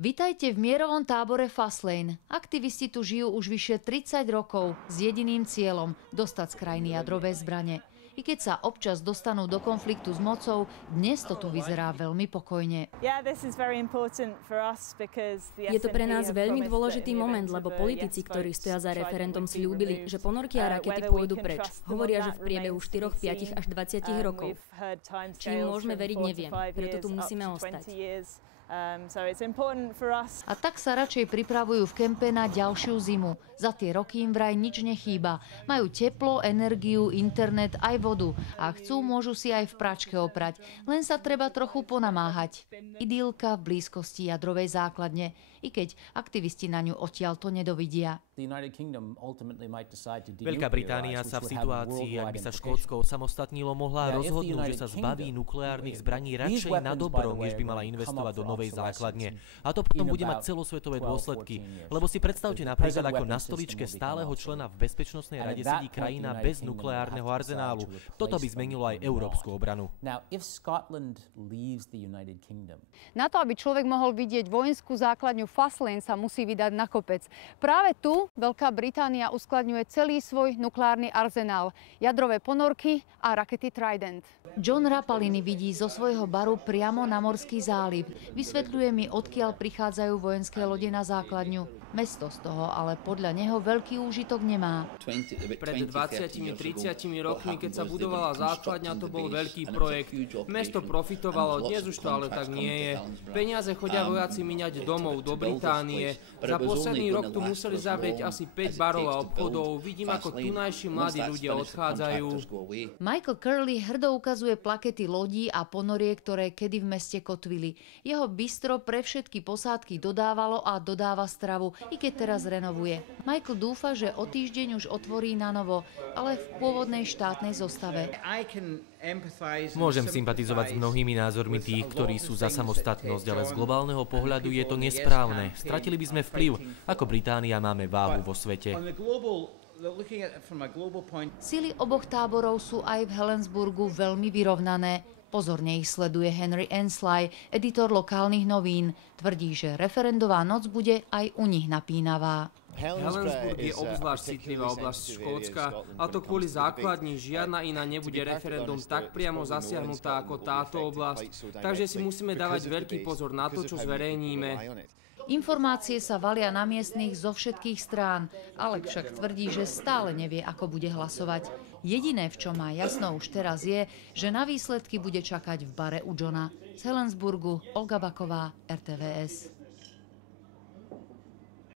Vitajte v mierovom tábore Faslane. Aktivisti tu žijú už vyše 30 rokov s jediným cieľom dostať z krajiny jadrové zbrane. I keď sa občas dostanú do konfliktu s mocou, dnes to tu vyzerá veľmi pokojne. Je to pre nás veľmi dôležitý moment, lebo politici, ktorí stoja za referendum, sľúbili, že ponorky a rakety pôjdu preč. Hovoria, že v priebehu 4, 5 až 20 rokov. Či im môžeme veriť, neviem. Preto tu musíme ostať. A tak sa radšej pripravujú v kempe na ďalšiu zimu. Za tie roky im vraj nič nechýba. Majú teplo, energiu, internet, aj vodu. A chcú, môžu si aj v pračke oprať. Len sa treba trochu ponamáhať. Idylka v blízkosti jadrovej základne. I keď aktivisti na ňu odtiaľto nedovidia. Veľká Británia sa v situácii, ak by sa Škótsko osamostatnilo, mohla rozhodnúť, že sa zbaví nukleárnych zbraní radšej na dobro, než by mala investovať do novej základne. A to potom bude mať celosvetové dôsledky. Lebo si predstavte napríklad, ako na stoličke stáleho člena v Bezpečnostnej rade sedí krajina bez nukleárneho arzenálu. Toto by zmenilo aj európsku obranu. Na to, aby človek mohol vidieť vojenskú základňu Faslane, sa musí vydať na kopec. Práve tu Veľká Británia uskladňuje celý svoj nukleárny arzenál, jadrové ponorky a rakety Trident. John Rapalini vidí zo svojho baru priamo na Morský záliv. Vysvetľuje mi, odkiaľ prichádzajú vojenské lode na základňu. Mesto z toho ale podľa neho veľký úžitok nemá. Pred 20-30 rokmi, keď sa budovala základňa, to bol veľký projekt. Mesto profitovalo, dnes už to ale tak nie je. Peniaze chodia vojaci míňať domov do Británie. Za posledný rok tu museli zavrieť asi 5 barov a obchodov. Vidím, ako tunajší mladí ľudia odchádzajú. Michael Curley hrdo ukazuje plakety lodí a ponoriek, ktoré kedy v meste kotvili. Jeho bistro pre všetky posádky dodávalo a dodáva stravu, i keď teraz renovuje. Michael dúfa, že o týždeň už otvorí na novo, ale v pôvodnej štátnej zostave. Môžem sympatizovať s mnohými názormi tých, ktorí sú za samostatnosť, ale z globálneho pohľadu je to nesprávne. Stratili by sme vplyv. Ako Británia máme váhu vo svete. Sily oboch táborov sú aj v Helensburgu veľmi vyrovnané. Pozorne ich sleduje Henry Ensley, editor lokálnych novín. Tvrdí, že referendová noc bude aj u nich napínavá. Helensburg je obzvlášť citlivá oblasť Škótska, a to kvôli základni. Žiadna iná nebude referendum tak priamo zasiahnutá ako táto oblasť. Takže si musíme dávať veľký pozor na to, čo zverejníme. Informácie sa valia na miestnych zo všetkých strán. Alec však tvrdí, že stále nevie, ako bude hlasovať. Jediné, v čom má jasno už teraz je, že na výsledky bude čakať v bare u Johna. Z Helensburgu Olga Baková, RTVS.